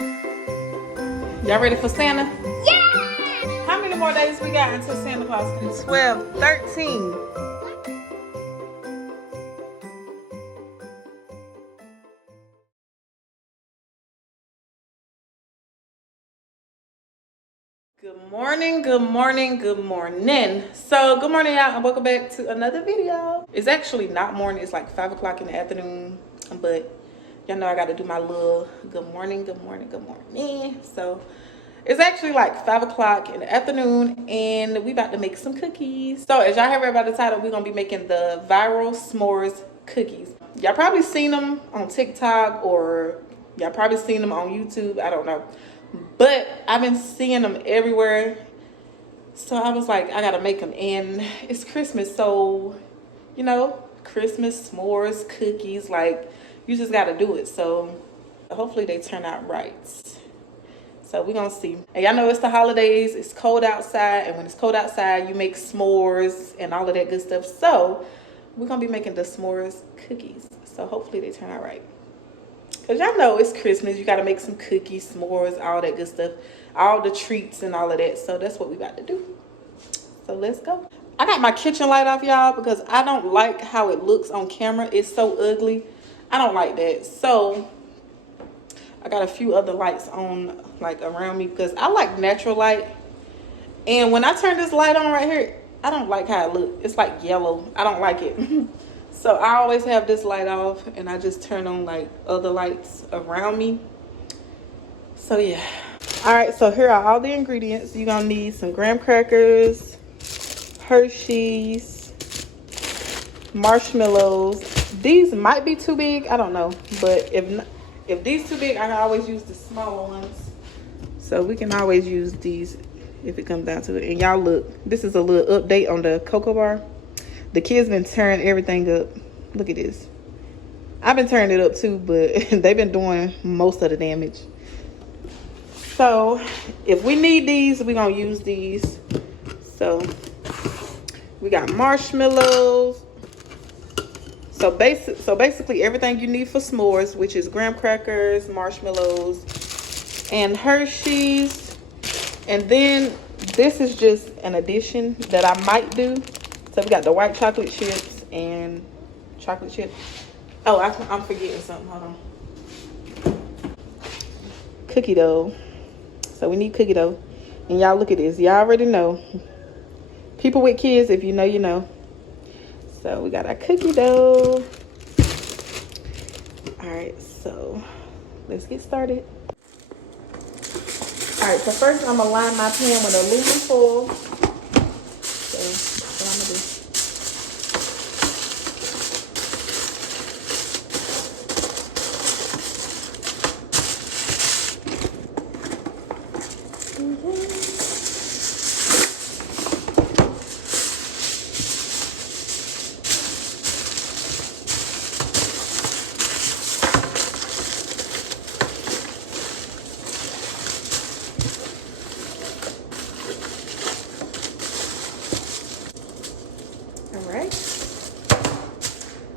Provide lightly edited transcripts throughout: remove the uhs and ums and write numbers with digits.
Y'all ready for Santa? Yeah! How many more days we got until Santa Claus comes? 12, 13. Good morning, good morning, good morning. So good morning, y'all, and welcome back to another video. It's actually not morning, it's like 5 o'clock in the afternoon, but y'all know I got to do my little good morning, good morning, good morning. So it's actually like 5 o'clock in the afternoon, and we about to make some cookies. So as y'all have read by the title, we're gonna be making the viral s'mores cookies. Y'all probably seen them on TikTok, or y'all probably seen them on YouTube, I don't know. But I've been seeing them everywhere. So I was like, I gotta make them. And it's Christmas, so, you know, Christmas s'mores, cookies, like, you just gotta do it. So hopefully they turn out right. So we're gonna see. And y'all know it's the holidays, it's cold outside. And when it's cold outside, you make s'mores and all of that good stuff. So we're gonna be making the s'mores cookies. So hopefully they turn out right. Because y'all know it's Christmas. You got to make some cookies, s'mores, all that good stuff. All the treats and all of that. So that's what we about to do. So let's go. I got my kitchen light off, y'all, because I don't like how it looks on camera. It's so ugly. I don't like that. So I got a few other lights on, like, around me, because I like natural light. And when I turn this light on right here, I don't like how it looks. It's like yellow. I don't like it. So I always have this light off, and I just turn on like other lights around me. So yeah. All right, so here are all the ingredients. You're gonna need some graham crackers, Hershey's, marshmallows. These might be too big, I don't know. But if these too big, I can always use the smaller ones. So we can always use these if it comes down to it. And y'all look, this is a little update on the cocoa bar. The kids been tearing everything up. Look at this. I've been tearing it up too, but they've been doing most of the damage. So if we need these, we're gonna use these. So we got marshmallows. So basically everything you need for s'mores, which is graham crackers, marshmallows, and Hershey's. And then this is just an addition that I might do. So we got the white chocolate chips and chocolate chip. Oh, I'm forgetting something. Hold on. Cookie dough. So we need cookie dough. And y'all look at this. Y'all already know. People with kids, if you know, you know. So we got our cookie dough. All right, so let's get started. All right, so first I'm gonna line my pan with aluminum foil. So that's what I'm gonna do.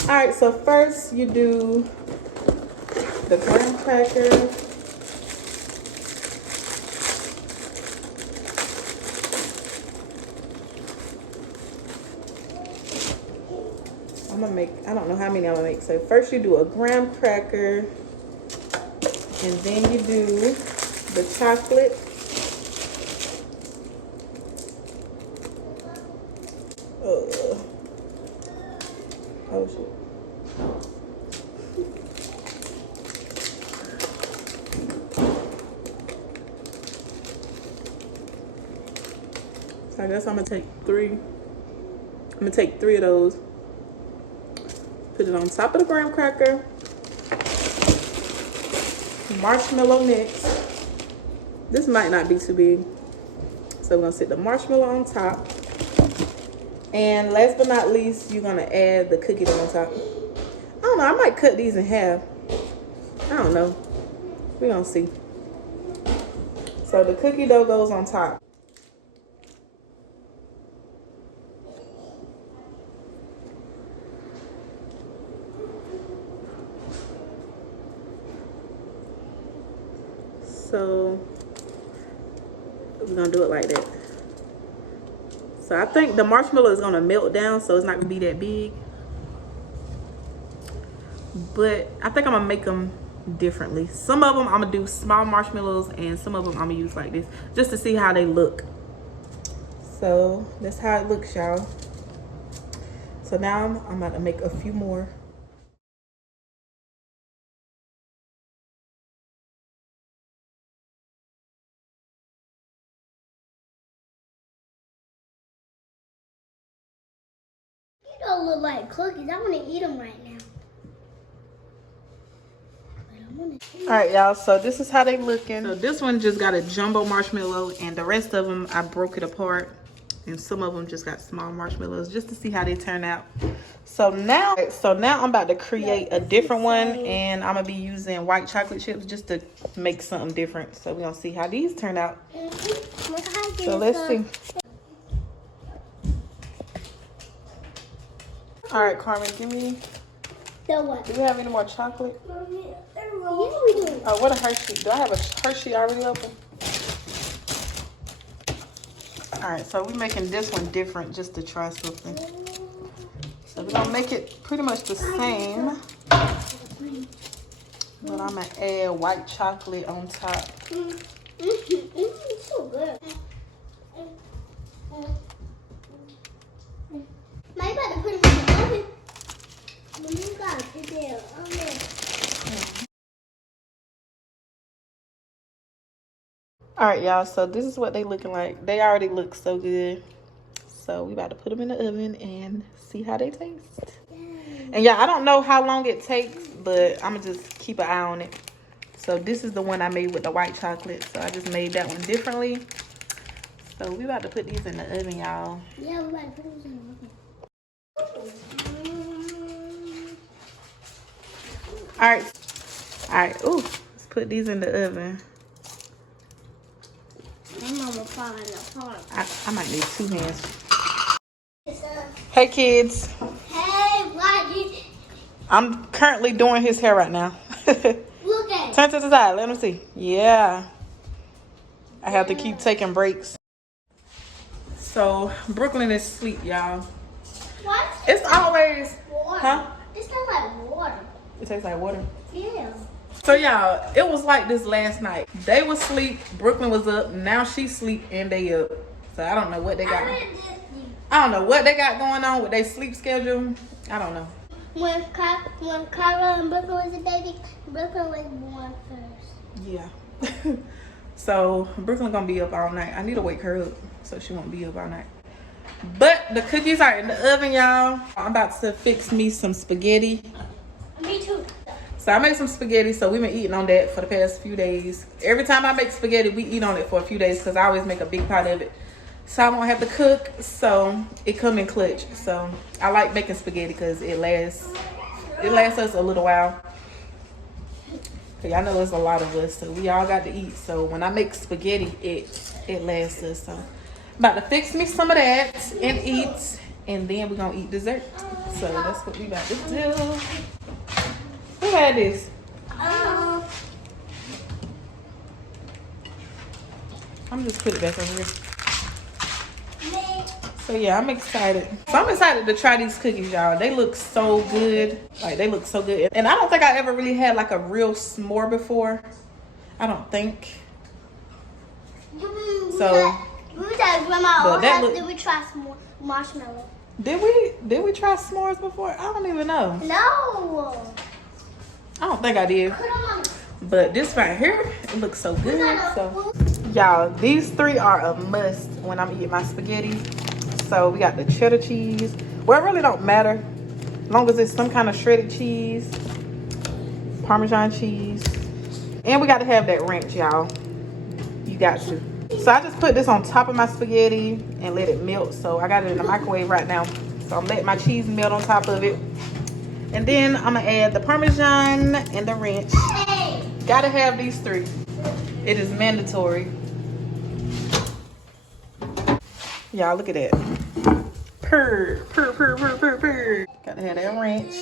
All right, so first you do the graham cracker. I don't know how many I'm gonna make. So first you do a graham cracker, and then you do the chocolate. Oh shit. So I guess I'm gonna take three. I'm gonna take 3 of those. Put it on top of the graham cracker. Marshmallow next. This might not be too big. So we're gonna set the marshmallow on top. And last but not least, you're gonna add the cookie dough on top. I don't know, I might cut these in half. I don't know. We're gonna see. So the cookie dough goes on top. So we're gonna do it like that. So I think the marshmallow is gonna melt down, so it's not gonna be that big. But I think I'm gonna make them differently. Some of them I'm gonna do small marshmallows, and some of them I'm gonna use like this, just to see how they look. So that's how it looks, y'all. So now I'm about to make a few more. You don't look like cookies. I want to eat them right now. All right, y'all, so this is how they looking. So this one just got a jumbo marshmallow, and the rest of them I broke it apart, and some of them just got small marshmallows, just to see how they turn out. So now I'm about to create a different one, and I'm gonna be using white chocolate chips just to make something different. So we're gonna see how these turn out. So let's see. All right, Carmen, give me. So what? Do we have any more chocolate? Yeah, we do. Oh, what a Hershey. Do I have a Hershey already open? All right, so we're making this one different just to try something. So we're gonna make it pretty much the same, but I'm gonna add white chocolate on top. It's so good. My about to put it in the oven. You gotta put it in the oven. All right, y'all, so this is what they looking like. They already look so good. So we about to put them in the oven and see how they taste. And yeah, I don't know how long it takes, but I'm gonna just keep an eye on it. So this is the one I made with the white chocolate. So I just made that one differently. So we about to put these in the oven, y'all. Yeah, we about to put it in the oven. All right. Ooh, let's put these in the oven. My mama falling apart. I might need 2 hands. Hey, kids. Hey, buddy. I'm currently doing his hair right now. Look at it. Turn to the side. Let him see. Yeah. I have to keep taking breaks. So, Brooklyn is asleep, y'all. What? It's always... Water. Huh? This tastes like water. It tastes like water. Yeah. So, y'all, it was like this last night. They was asleep. Brooklyn was up. Now she's asleep and they up. So, I don't know what they got. I don't know what they got going on with their sleep schedule. I don't know. When Carla and Brooklyn was a baby, Brooklyn was born first. Yeah. So Brooklyn gonna be up all night. I need to wake her up so she won't be up all night. But the cookies are in the oven, y'all. I'm about to fix me some spaghetti. Me too. So I made some spaghetti, so we've been eating on that for the past few days. Every time I make spaghetti, we eat on it for a few days because I always make a big pot of it. So I won't have to cook, so it come in clutch. So I like making spaghetti because it lasts us a little while. Cause y'all know there's a lot of us, so we all got to eat. So when I make spaghetti, it lasts us. So about to fix me some of that and eat, and then we're gonna eat dessert. So that's what we about to do. Who had this? I'm just put it back over here. So yeah, I'm excited. So I'm excited to try these cookies, y'all. They look so good. Like, they look so good. And I don't think I ever really had like a real s'more before. I don't think. So, Grandma, that look, did we try some marshmallow? Did we try s'mores before? I don't even know. No. I don't think I did. But this right here, it looks so good. So y'all, these 3 are a must when I'm eating my spaghetti. So we got the cheddar cheese. Well, it really don't matter as long as it's some kind of shredded cheese, Parmesan cheese, and we got to have that ranch, y'all. You got to. So I just put this on top of my spaghetti and let it melt. So I got it in the microwave right now. So I'm letting my cheese melt on top of it, and then I'm gonna add the Parmesan and the ranch. Gotta have these 3. It is mandatory. Y'all, look at that. Purr. Gotta have that ranch.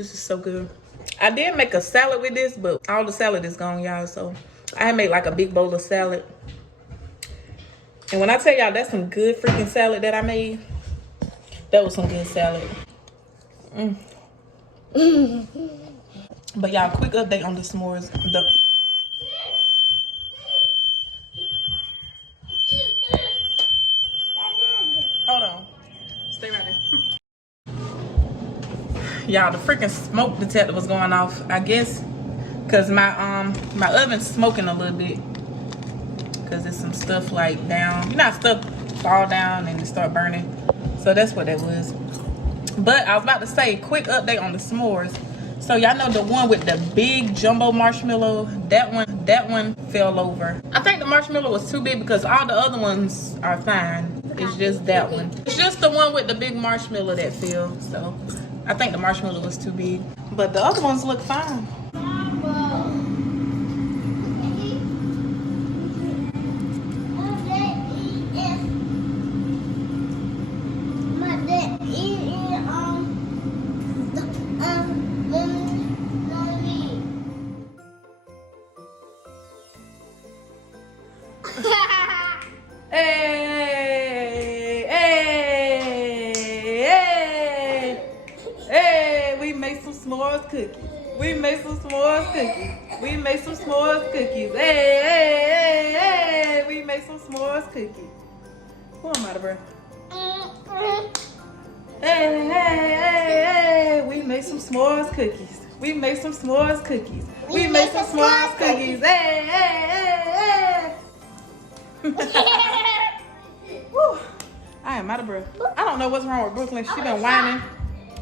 This is so good. I did make a salad with this, but all the salad is gone, y'all. So I made like a big bowl of salad. And when I tell y'all that's some good freaking salad that I made, that was some good salad. But y'all, quick update on the s'mores. Hold on. Stay right there. Y'all, the freaking smoke detector was going off. I guess because my oven's smoking a little bit. Because there's some stuff like down. You know how stuff fall down and it start burning. So that's what that was. But I was about to say, quick update on the s'mores. So y'all know the one with the big jumbo marshmallow, that one fell over. I think the marshmallow was too big because all the other ones are fine. It's just that one. It's just the one with the big marshmallow that fell. So I think the marshmallow was too big. But the other ones look fine. Hey, hey, hey, hey, we made some s'mores cookies. We made some s'mores cookies. We made some s'mores cookies. Hey, hey, hey, hey, we made some s'mores cookies. Oh, I'm out of breath. Hey, hey, hey, hey, we made some s'mores cookies. We made some s'mores cookies. We made some s'mores cookies. Hey, hey, hey, hey. Woo. I am out of breath. I don't know what's wrong with Brooklyn. She been whining.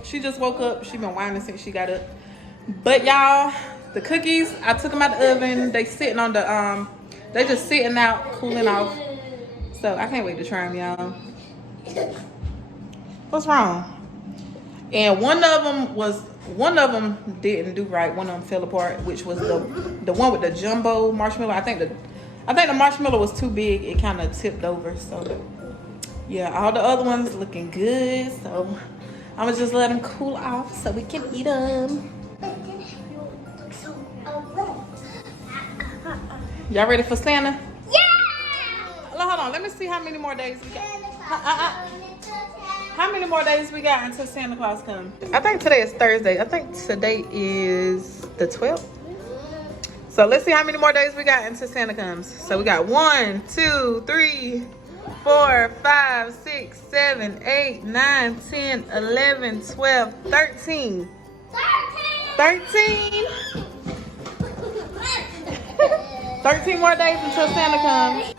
She just woke up. She been whining since she got up. But y'all, the cookies, I took them out the oven. They sitting on the they just sitting out, cooling off. So I can't wait to try them, y'all. What's wrong? And one of them didn't do right. One of them fell apart, which was the one with the jumbo marshmallow. I think the marshmallow was too big. It kind of tipped over. So yeah, all the other ones looking good. So I'm gonna just let them cool off so we can eat them. Y'all ready for Santa? Yeah! Hold on, let me see how many more days we got. How many more days we got until Santa Claus comes? I think today is Thursday. I think today is the 12th. So let's see how many more days we got until Santa comes. So we got 1, 2, 3, 4, 5, 6, 7, 8, 9, 10, 11, 12, 13. 13? 13 more days until Santa comes.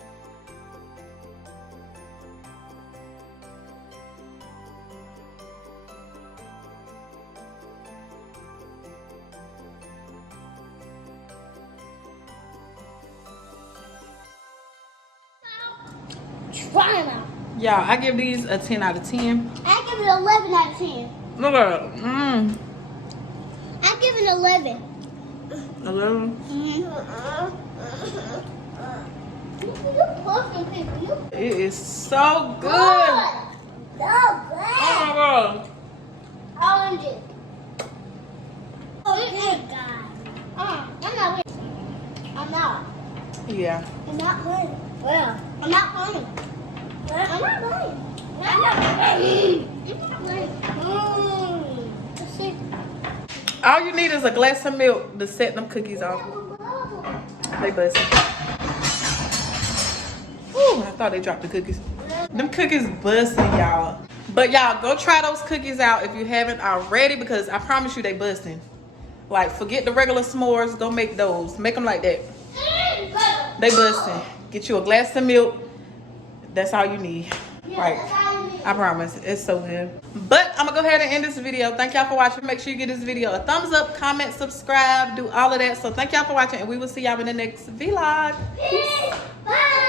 Yeah, I give these a 10 out of 10. I give it 11 out of 10. Look at it. I give it 11. 11? It is so good. So good. Oh my god. Orange. Oh my god. I'm not winning. I'm not. Yeah. I'm not playing. Well, I'm not playing. I'm not playing. I'm not playing. Let's see. All you need is a glass of milk to set them cookies off. They busted. Ooh, I thought they dropped the cookies. Them cookies busting, y'all. But y'all, go try those cookies out if you haven't already, because I promise you they busting. Like, forget the regular s'mores. Go make those. Make them like that. They busting. Get you a glass of milk. That's all you need. Right. I promise. It's so good. But I'm gonna go ahead and end this video. Thank y'all for watching. Make sure you give this video a thumbs up, comment, subscribe, do all of that. So thank y'all for watching, and we will see y'all in the next vlog. Peace. Bye.